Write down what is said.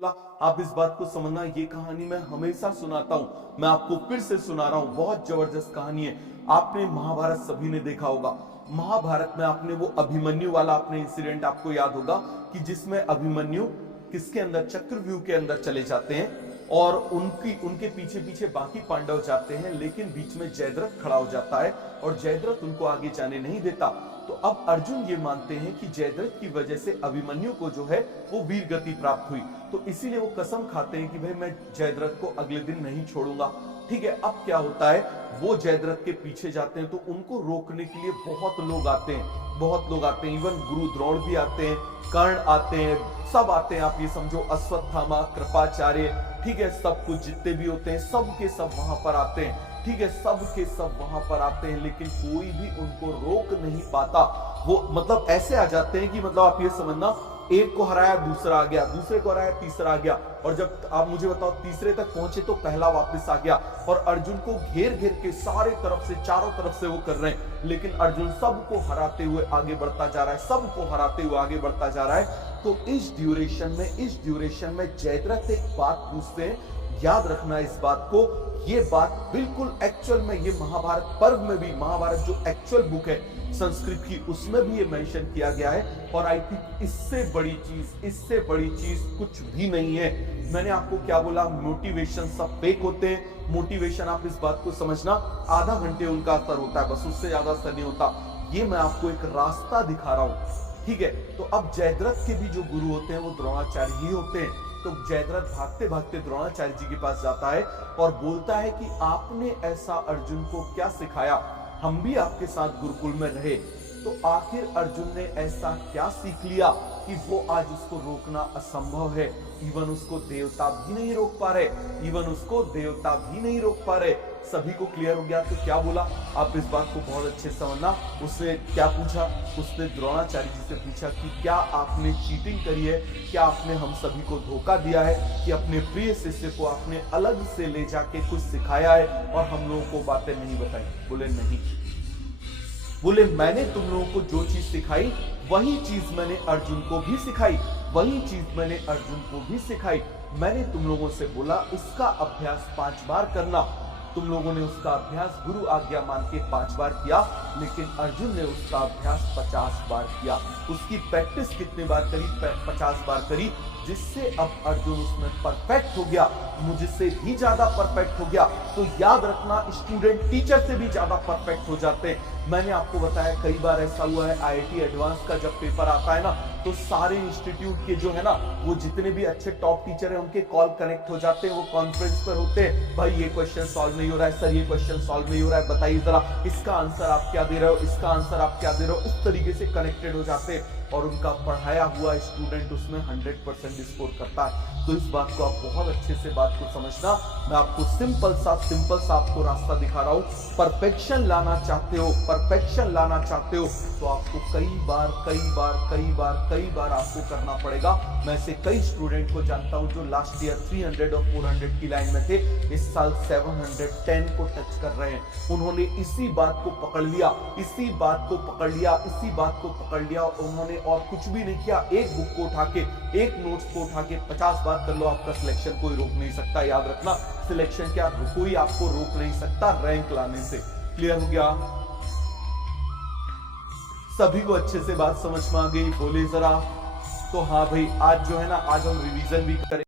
बोला, आप इस बात को समझना, ये कहानी मैं हमेशा सुनाता हूँ, मैं आपको फिर से सुना रहा हूँ, बहुत जबरदस्त कहानी है। आपने महाभारत सभी ने देखा होगा। महाभारत में आपने वो अभिमन्यु वाला आपने इंसिडेंट आपको याद होगा कि जिसमें अभिमन्यु किसके अंदर, चक्रव्यूह के अंदर चले जाते हैं और उनके पीछे पीछे बाकी पांडव जाते हैं, लेकिन बीच में जयद्रथ खड़ा हो जाता है और जयद्रथ उनको आगे जाने नहीं देता। तो अब अर्जुन ये मानते हैं कि जयद्रथ की वजह से अभिमन्यु को जो है वो वीर गति प्राप्त हुई, तो इसीलिए वो कसम खाते हैं कि भाई मैं जयद्रथ को अगले दिन नहीं छोड़ूंगा। ठीक है, अब क्या होता है, वो जयद्रथ के पीछे जाते हैं तो उनको रोकने के लिए बहुत लोग आते हैं, बहुत लोग आते हैं, इवन गुरु द्रोण भी आते हैं, कर्ण आते हैं, सब आते हैं। आप ये समझो अश्वत्थामा, कृपाचार्य, ठीक है, सब कुछ जितने भी होते हैं सब के सब वहां पर आते हैं। ठीक है, सब के सब वहां पर आते हैं, लेकिन कोई भी उनको रोक नहीं पाता। वो मतलब ऐसे आ जाते हैं कि मतलब आप ये समझना, एक को हराया दूसरा आ गया, दूसरे को हराया तीसरा आ गया, और जब आप मुझे बताओ तीसरे तक पहुंचे तो पहला वापस आ गया। और अर्जुन को घेर घेर के सारे तरफ से, चारों तरफ से वो कर रहे हैं, लेकिन अर्जुन सबको हराते हुए आगे बढ़ता जा रहा है, सबको हराते हुए आगे बढ़ता जा रहा है। तो इस ड्यूरेशन में जयद्रथ एक बात पूछते हैं, याद रखना इस बात को, ये बात बिल्कुल एक्चुअल में, ये महाभारत पर्व में भी, महाभारत जो एक्चुअल बुक है संस्कृत की, उसमें भी ये मेंशन किया गया है। और आई थिंक इससे बड़ी चीज कुछ भी नहीं है। मैंने आपको क्या बोला, मोटिवेशन सब फेक होते हैं। मोटिवेशन, आप इस बात को समझना, आधा घंटे उनका असर होता है, बस उससे ज्यादा असर नहीं होता। ये मैं आपको एक रास्ता दिखा रहा हूं, ठीक है। तो अब जयद्रथ के भी जो गुरु होते हैं वो द्रोणाचार्य ही होते हैं। तो जयद्रथ भागते भागते द्रोणाचार्य जी के पास जाता है और बोलता है कि आपने ऐसा अर्जुन को क्या सिखाया, हम भी आपके साथ गुरुकुल में रहे, तो आखिर अर्जुन ने ऐसा क्या सीख लिया कि वो आज उसको रोकना असंभव है। इवन उसको देवता भी नहीं रोक पा रहे, सभी को क्लियर हो गया। तो क्या बोला, आप इस बात को बहुत अच्छे से समझना। उसने क्या पूछा, उसने द्रोणाचार्य जी से पूछा कि क्या आपने चीटिंग करी है, क्या आपने हम सभी को धोखा दिया है, कि अपने प्रिय शिष्य को आपने अलग से ले जाके कुछ सिखाया है और हम लोगों को बातें नहीं बताई। बोले नहीं, बोले मैंने तुम लोगों को जो चीज सिखाई वही चीज मैंने अर्जुन को भी सिखाई, मैंने तुम लोगों से बोला इसका अभ्यास 5 बार करना। तुम लोगों ने उसका अभ्यास गुरु आज्ञा मान के 5 बार किया, लेकिन अर्जुन ने उसका अभ्यास 50 बार किया। उसकी प्रैक्टिस कितने बार करी, 50 बार करी, जिससे अब अर्जुन उसमें परफेक्ट हो गया, मुझसे भी ज्यादा परफेक्ट हो गया। तो याद रखना, स्टूडेंट टीचर से भी ज्यादा परफेक्ट हो जाते हैं। मैंने आपको बताया कई बार ऐसा हुआ है, आईआईटी एडवांस का जब पेपर आता है ना, तो सारे इंस्टीट्यूट के जो है ना, वो जितने भी अच्छे टॉप टीचर हैं उनके कॉल कनेक्ट हो जाते हैं, वो कॉन्फ्रेंस पर होते हैं, भाई ये क्वेश्चन सॉल्व नहीं हो रहा है सर, ये क्वेश्चन सॉल्व नहीं हो रहा है, बताइए जरा इसका आंसर आप क्या दे रहे हो, इसका आंसर आप क्या दे रहे हो। इस तरीके से कनेक्टेड हो जाते हैं और उनका पढ़ाया हुआ स्टूडेंट उसमें 100% स्कोर करता है। तो इस बात को आप बहुत अच्छे से बात को समझना। मैं आपको सिंपल सा आपको रास्ता दिखा रहा हूं। परफेक्शन लाना चाहते हो तो आपको कई बार आपको करना पड़ेगा। मैं ऐसे कई स्टूडेंट को जानता हूं जो लास्ट ईयर 300 और 400 की लाइन में थे, इस साल 710 को टच कर रहे हैं। उन्होंने इसी बात को पकड़ लिया और उन्होंने और कुछ भी नहीं किया। एक बुक को उठा के, एक नोट्स को उठा के 50 बार कर लो, आपका सिलेक्शन कोई रोक नहीं सकता। याद रखना, सिलेक्शन क्या, कोई आपको रोक नहीं सकता रैंक लाने से। क्लियर हो गया? सभी को अच्छे से बात समझ में आ गई? बोले जरा। तो हाँ भाई, आज जो है ना, आज हम रिवीजन भी करें।